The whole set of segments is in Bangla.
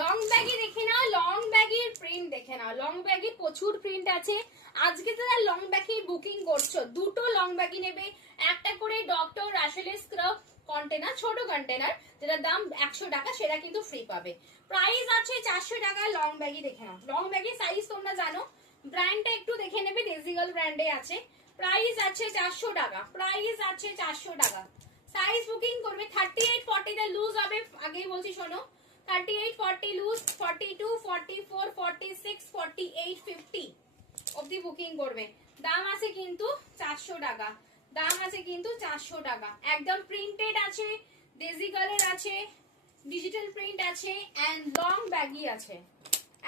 লং ব্যাগি দেখে নাও, লং ব্যাগির প্রিন্ট দেখে নাও। লং ব্যাগি প্রচুর প্রিন্ট আছে। আজকে যারা লং ব্যাগি বুকিং করছো, দুটো লং ব্যাগি নেবে, একটা করে ডক্টর রাশেলের স্ক্রাব কন্টেনার, ছোট কন্টেনার, যেটার দাম 100 টাকা, সেটা কিন্তু ফ্রি পাবে। প্রাইস আছে 400 টাকা। লং ব্যাগি দেখে নাও। লং ব্যাগি সাইজ তোমরা জানো, ব্র্যান্ডটা একটু দেখে নেবে, ডেজিগাল ব্র্যান্ডে আছে। প্রাইস আছে 400 টাকা, প্রাইস আছে 400 টাকা। সাইজ বুকিং করবে 38 40 তে লুজ হবে, আগেই বলছি শোনো। 38 40 লুজ, 42 44 46 48 50 অবধি বুকিং করবে। দাম আছে কিন্তু 400 টাকা, দাম আছে কিন্তু 400 টাকা। একদম প্রিন্টেড আছে, ডেজিগালের আছে, ডিজিটাল প্রিন্ট আছে, এন্ড লং ব্যাগি আছে,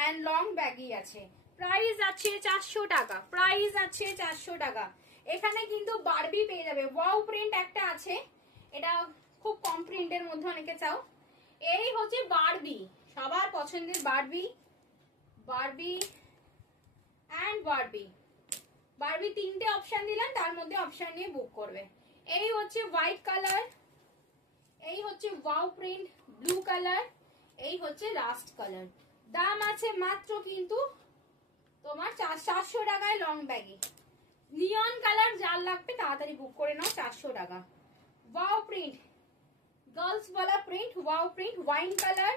এন্ড লং ব্যাগি আছে। প্রাইস আছে 400 টাকা, প্রাইস আছে 400 টাকা। এখানে কিন্তু বারবি পেয়ে যাবে। ওয়াও প্রিন্ট একটা আছে, এটা খুব কম প্রিন্টের মধ্যে অনেকে চাও। এই হচ্ছে বারবি, সবার পছন্দের Barbie, Barbie and Barbie. Barbie তিনটে অপশন দিলাম, তার মধ্যে অপশন নিয়ে বুক করবে। এই হচ্ছে হোয়াইট কালার, এই হচ্ছে ওয়াও প্রিন্ট ব্লু কালার, এই হচ্ছে রাস্ট কালার। দাম আছে মাত্র কিন্তু তোমার 400 টাকায় লং ব্যাগি। নিয়ন কালার যার লাগবে তাড়াতাড়ি বুক করে নাও, 400 টাকা। ওয়াও প্রিন্ট, গার্লস वाला print, wow print wine colour,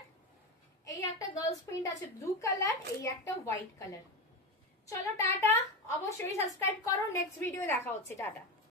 এই একটা গার্লস প্রিন্ট আছে ব্লু কালার, এই একটা হোয়াইট কালার। চলো টাটা, অবশ্যই সাবস্ক্রাইব করো, নেক্সট ভিডিও দেখা হচ্ছে, টাটা।